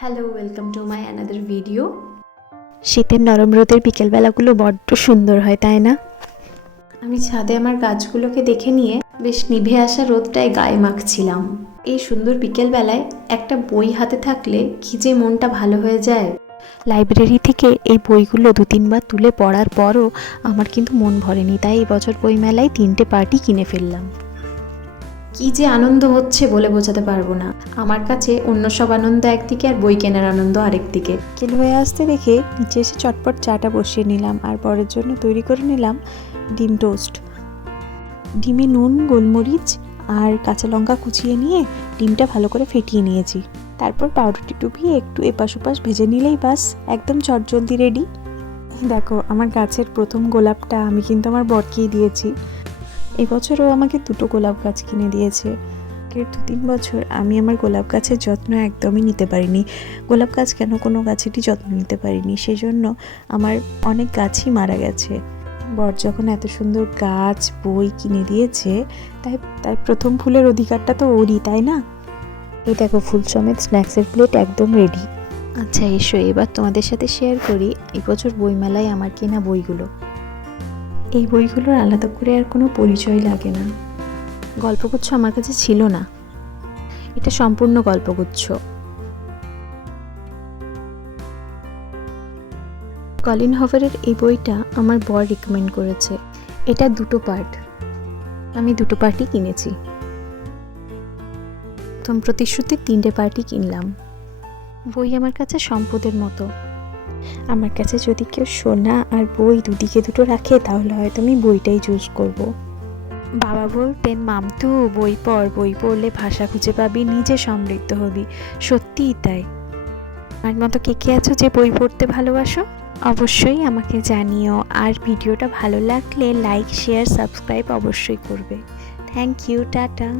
Hello welcome to my another video শীতের নরম রোদের বিকেলবেলাগুলো বড্ড সুন্দর হয় তাই না? আমি ছাদে আমার গাছগুলোকে দেখে নিয়ে বেশ নিভে আসা রোদটায় গায়ে মাখছিলাম। এই সুন্দর বিকেলবেলায় একটা বই হাতে থাকলে কি যে মনটা ভালো হয়ে যায়। লাইব্রেরি থেকে এই বইগুলো দু তিনবার তুলে পড়ার পরও আমার কিন্তু মন ভরেনি তাই এই বছর বইমেলায় তিনটে পার্টি কিনে ফেললাম। কি যে আনন্দ হচ্ছে বলে বোঝাতে পারব না। আমার কাছে অন্য সব আনন্দ একদিকে আর বই কেনার আনন্দ আরেকদিকে বিকেল হয়ে আসতে দেখে নিচে এসে চটপট চাটা বসিয়ে নিলাম আর পরের জন্য তৈরি করে নিলাম ডিম টোস্ট। ডিমে নুন, গোলমরিচ আর কাঁচা লঙ্কা কুচিয়ে নিয়ে ডিমটা ভালো করে ফেটিয়ে নিয়েছি। তারপর পাউরুটি টুপিয়ে একটু এপাশ ওপাশ ভেজে নিলেই বাস, একদম চটজলদি রেডি দেখো, আমার গাছের প্রথম গোলাপটা আমি কিন্তু আমার বরকেই দিয়েছি। এবছরও আমাকে দুটো গোলাপ গাছ কিনে দিয়েছে। আগের দু তিন বছর আমি আমার গোলাপ গাছের যত্ন একদমই নিতে পারিনি। গোলাপ গাছ কেন কোনো গাছেরই যত্ন নিতে পারিনি? সেই জন্য আমার অনেক গাছই মারা গেছে। বর যখন এত সুন্দর গাছ, বই কিনে দিয়েছে, তাই তাই প্রথম ফুলের অধিকারটা তো ওরই, তাই না? এই দেখো, ফুল সমেত স্ন্যাক্সের প্লেট একদম রেডি আচ্ছা এসো, এবার তোমাদের সাথে শেয়ার করি। এবছর বইমেলায় আমার কেনা বইগুলো। এই বইগুলোর আলাদা করে আর কোনো পরিচয় লাগে না। গল্পগুচ্ছ আমার কাছে ছিল না। এটা সম্পূর্ণ গল্পগুচ্ছ। কলিন হভারের এই বইটা আমার বর রিকমেন্ড করেছে। এটা দুটো পার্ট। আমি দুটো পার্টই কিনেছি। প্রথম প্রতিশ্রুতির তিনটে পার্টি কিনলাম। বই আমার কাছে সম্পদের মতো। আমার কাছে যদি কেউ সোনা আর বই দুদিকে দুটো রাখে, তাহলে হয়তো আমি বইটাই চুজ করব। বাবা বলতেন মামতু বই পড়, বই পড়লে ভাষা খুঁজে পাবি, নিজে সমৃদ্ধ হবি। সত্যিই তাই। আমার মতো কে কে আছো যে বই পড়তে ভালোবাসো? অবশ্যই আমাকে জানিও। আর ভিডিওটা ভালো লাগলে লাইক শেয়ার সাবস্ক্রাইব অবশ্যই করবে। Thank you tata.